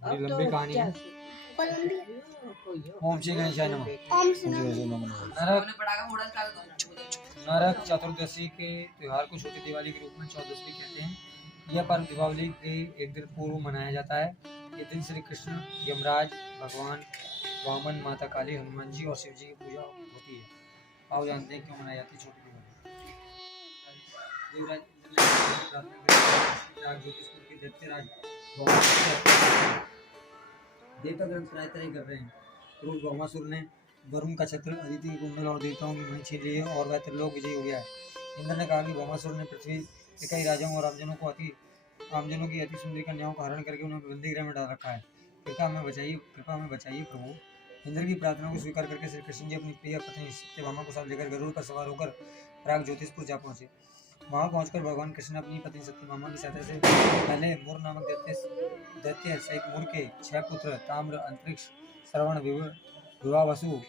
बड़ी लंबी कहानी है। ओम श्री गणेशाय नमः। नरक चतुर्दशी के त्योहार को छोटी दिवाली के रूप में चौदसवीं कहते हैं। यह पर्व दीपावली के एक दिन पूर्व मनाया जाता है। इस दिन श्री कृष्ण, यमराज, भगवान वामन, माता काली, हनुमान जी और शिव जी की पूजा होती है। आओ जानते हैं क्यों मनाई जाती है छोटी दिवाली। ज्योतिषपुर के दैत्यराज देवता ग्रंथ त्राहि कर रहे हैं। क्रूर भौमासुर ने वरुण का छत्र, अदिति की कुंडल और देवताओं की मणि छीन ली है और वह त्रिलोक विजयी हो गया है। इंद्र ने कहा कि भौमासुर ने पृथ्वी के कई राजाओं और आमजनों की अति सुंदरी कन्याओं का हरण करके उन्हें बंदी गृह में डाल रखा है। कृपा हमें बचाइए प्रभु। इंद्र की प्रार्थना को स्वीकार करके श्री कृष्ण जी अपनी प्रिय पत्नी सत्यभामा को साथ लेकर गरुड़ पर सवार होकर प्राग ज्योतिषपुर जा पहुंचे। वहां पहुंचकर भगवान कृष्ण ने अपनी पत्नी सत्यभामा की सहायता से पहले मुर नामक दैत्य सहित मुर के 6 पुत्र ताम्र, अंतरिक्ष, श्रवण, विवावसु,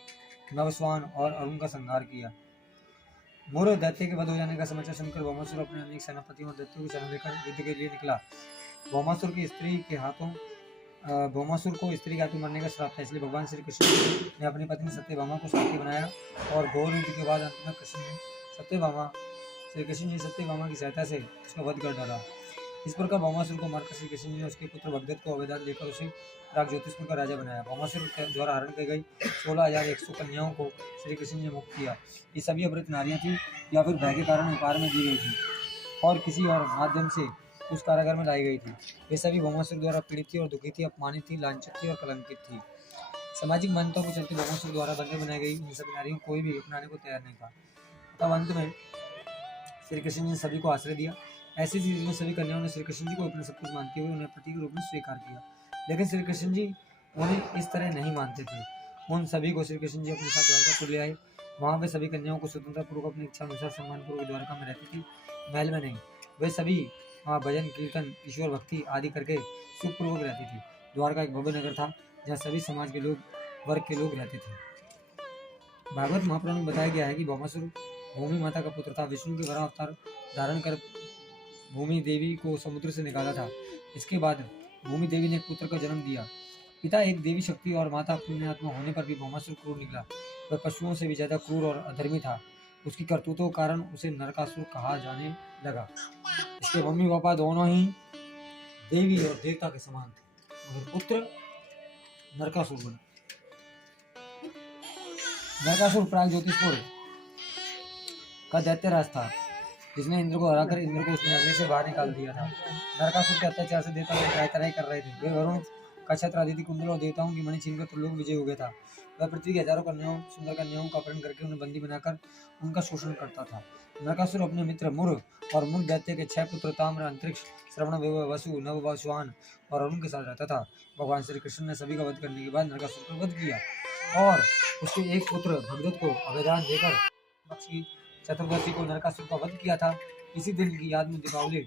नवस्वान और अरुण का संहार किया। मुर दैत्य के वध हो जाने का समाचार सुनकर भौमासुर अपने अनेक सेनापतियों और दैत्यों की शरण लेकर युद्ध के लिए निकला। भौमासुर को स्त्री के हाथों मरने का श्राप था, इसलिए भगवान श्री कृष्ण ने अपनी पत्नी सत्यभामा को साथी बनाया और घोर युद्ध के बाद अंत में श्री कृष्ण जी सत्यभामा की सहायता से उसका वध कर डाला। इस प्रकार भौमासुर को मारकर श्री कृष्ण जी ने उसके पुत्र भगदत्त को अवैधान देकर उसे प्राग ज्योतिषपुर का राजा बनाया। भौमासुर द्वारा हरण की गई 16,100 कन्याओं को श्री कृष्ण जी ने मुक्त किया। ये सभी अमृत नारियां थी या फिर भय के कारण उपहार में दी गई थी और किसी और माध्यम से उस कारागार में लाई गई थी। वे सभी भौमासुर द्वारा पीड़ित थी और दुखी थी, अपमानित थी, लांछित थी और कलंकित थी। सामाजिक मान्यताओं के चलते भौमासुर द्वारा बंदी बनाई गई उन सभी नारियों कोई भी अपनाने को तैयार नहीं था। तब अंत में श्री कृष्ण जी ने सभी को आश्रय दिया। ऐसी स्थिति में सभी कन्याओं ने श्री कृष्ण जी को अपना सब कुछ मानते हुए उन्हें पति के रूप में स्वीकार किया। लेकिन श्री कृष्ण जी उन्हें इस तरह नहीं मानते थे। उन सभी को श्री कृष्ण जी अपने साथ द्वारकापुर ले आए। वहां वे सभी कन्याओं को स्वतंत्रता पूर्वक अपनी इच्छा अनुसार सम्मानपूर्वक द्वारका में रहती थी, महल में नहीं। वे सभी वहाँ भजन, कीर्तन, ईश्वर भक्ति आदि करके सुखपूर्वक रहती थी। द्वारका एक भव्य नगर था जहाँ सभी समाज के वर्ग के लोग रहते थे। भागवत महापुराण में बताया गया है कि भौमासुर भूमि माता का पुत्र था। विष्णु के वराह अवतार धारण कर भूमि देवी को समुद्र से निकाला था। इसके बाद भूमि देवी ने एक पुत्र का जन्म दिया। पिता एक देवी शक्ति और माता पुण्यात्मा होने पर भी भौमासुर क्रूर निकला। वह पशुओं से भी ज्यादा क्रूर और अधर्मी था। उसकी करतूतों के कारण उसे नरकासुर कहा जाने लगा। इसके मम्मी पापा दोनों ही देवी और देवता के समान थे, मगर पुत्र नरकासुर बना। नरकासुर प्राग ज्योतिषपुर का दैत्यराज था जिसने इंद्र को हराकर इंद्र को उस नगरी से बाहर निकाल दिया था। नरकासुर के अत्याचार से देवता लोग त्राहि कर रहे थे। वे वरुण का छत्र, अदिति कुंडल और देवताओं की मणि छीनकर त्रिलोक विजय हो गया था। वह पृथ्वी की हजारों सुंदर कन्याओं का अपहरण करके उन्हें बंदी बनाकर उनका शोषण करता था। नरकासुर अपने मित्र मुर और मुर दैत्य के 6 पुत्र ताम्र, अंतरिक्ष, श्रवण, वसु, नवस्वान और अरुण के साथ रहता था। भगवान श्री कृष्ण ने सभी का वध करने के बाद नरकासुर का वध किया और उसके एक पुत्र भगदत्त को अवैधान देकर चतुर्दशी को नरकासुर का वध किया था। इसी दिन की याद में दीपावली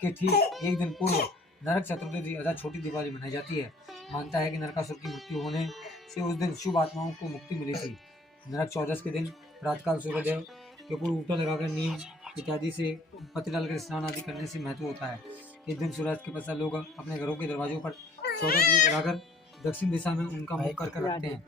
के ठीक एक दिन पूर्व नरक चतुर्दशी अर्थात छोटी दिवाली मनाई जाती है। मानता है कि नरकासुर की मृत्यु होने से उस दिन शुभ आत्माओं को मुक्ति मिली थी। नरक चौदस के दिन प्रातःकाल सूर्योदय के पूर्व ऊपर लगाकर नीम इत्यादि से पत्ते डालकर स्नान आदि करने से महत्व होता है। इस दिन सूर्यास्त के पश्चात लोग अपने घरों के दरवाजों पर 14 दीप लगाकर दक्षिण दिशा में उनका मुख कर रखते हैं।